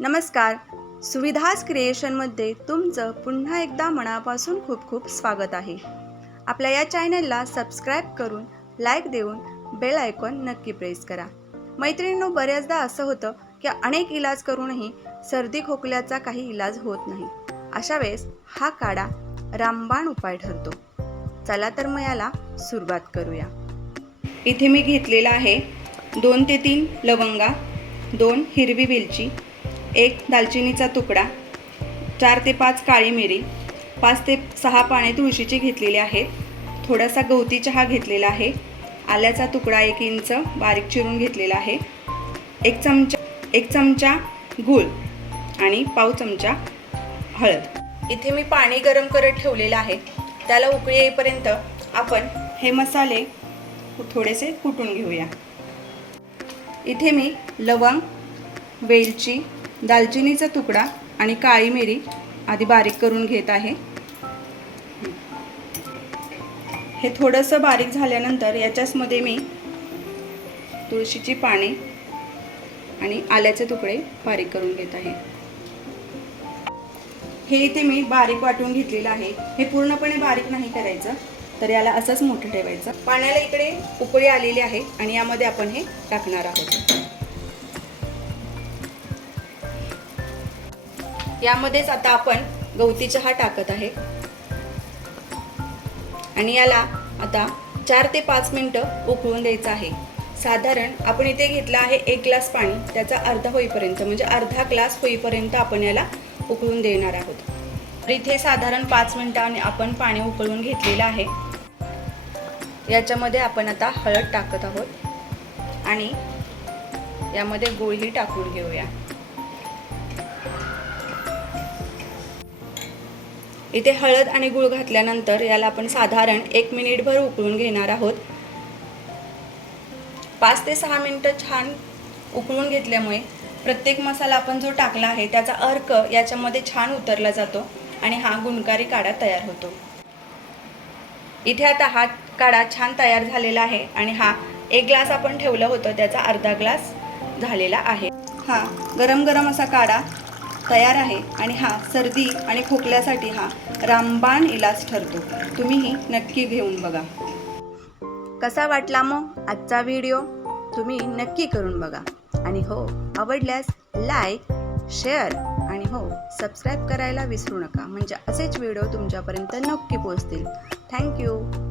नमस्कार. सुविधास क्रिएशनमध्ये तुमचं पुन्हा एकदा मनापासून खूप खूप स्वागत आहे. आपल्या या चॅनलला सबस्क्राईब करून लाईक देऊन बेल आयकॉन नक्की प्रेस करा. मैत्रिणींनो बऱ्याचदा असं होतं की अनेक इलाज करूनही सर्दी खोकल्याचा काही इलाज होत नाही. अशा वेळेस हा काढा रामबाण उपाय ठरतो. चला तर मग याला सुरुवात करूया. इथे मी घेतलेला आहे दोन ते तीन लवंगा दोन हिरवी वेलची एक दालचिनीचा तुकडा चार ते पाच काळी मिरी पाच ते सहा पाने तुळशीची घेतलेली आहेत. थोडासा गवती चहा घेतलेला आहे. आल्याचा तुकडा एक इंच बारीक चिरून घेतलेला आहे. एक चमचा एक चमचा गूळ आणि पाव चमचा हळद. इथे मी पाणी गरम करत ठेवलेलं आहे. त्याला उकळी येईपर्यंत आपण हे मसाले थोडेसे कुटून घेऊया. इथे मी लवंग वेलची दालचिनीचा तुकडा आणि काळी मिरी आधी बारीक करून घेत आहे. हे थोडंसं बारीक झाल्यानंतर याच्याचमध्ये मी तुळशीची पाने आणि आल्याचे तुकडे बारीक करून घेत आहे. हे इथे मी बारीक वाटून घेतलेलं आहे. हे पूर्णपणे बारीक नाही करायचं तर याला असंच मोठं ठेवायचं. पाण्याला इकडे उकळी आलेली आहे आणि यामध्ये आपण हे टाकणार आहोत. यामध्येच आता आपण गवती चहा टाकत आहे. आणि याला आता चार ते पाच मिनटं उकळून द्यायचं आहे. साधारण आपण इथे घेतलं आहे एक ग्लास पाणी त्याचा अर्धा होईपर्यंत म्हणजे अर्धा ग्लास होईपर्यंत आपण याला उकळून देणार आहोत. तर इथे साधारण पाच मिनटांनी आपण पाणी उकळून घेतलेलं आहे. याच्यामध्ये आपण आता हळद टाकत आहोत. आणि यामध्ये गुळही टाकून घेऊया. इथे हळद आणि गुळ घातल्यानंतर याला आपण साधारण एक मिनिटभर उकळून घेणार आहोत. पाच ते सहा मिनटं छान उकळून घेतल्यामुळे प्रत्येक मसाला आपण जो टाकला आहे त्याचा अर्क याच्यामध्ये छान उतरला जातो आणि हा गुणकारी काढा तयार होतो. इथे आता हा काढा छान तयार झालेला आहे आणि हा एक ग्लास आपण ठेवलं होतं त्याचा अर्धा ग्लास झालेला आहे. हा गरम गरम असा काढा. तयार आहे आणि हा सर्दी आणि खोकल्यासाठी हा रामबाण इलाज ठरतो. तुम्हीही नक्की घेऊन बघा. कसा वाटला मग आजचा व्हिडिओ? तुम्ही नक्की करून बघा. आणि हो आवडल्यास लाईक शेअर आणि हो सबस्क्राईब करायला विसरू नका. म्हणजे असेच व्हिडिओ तुमच्यापर्यंत नक्की पोहोचतील. थँक्यू.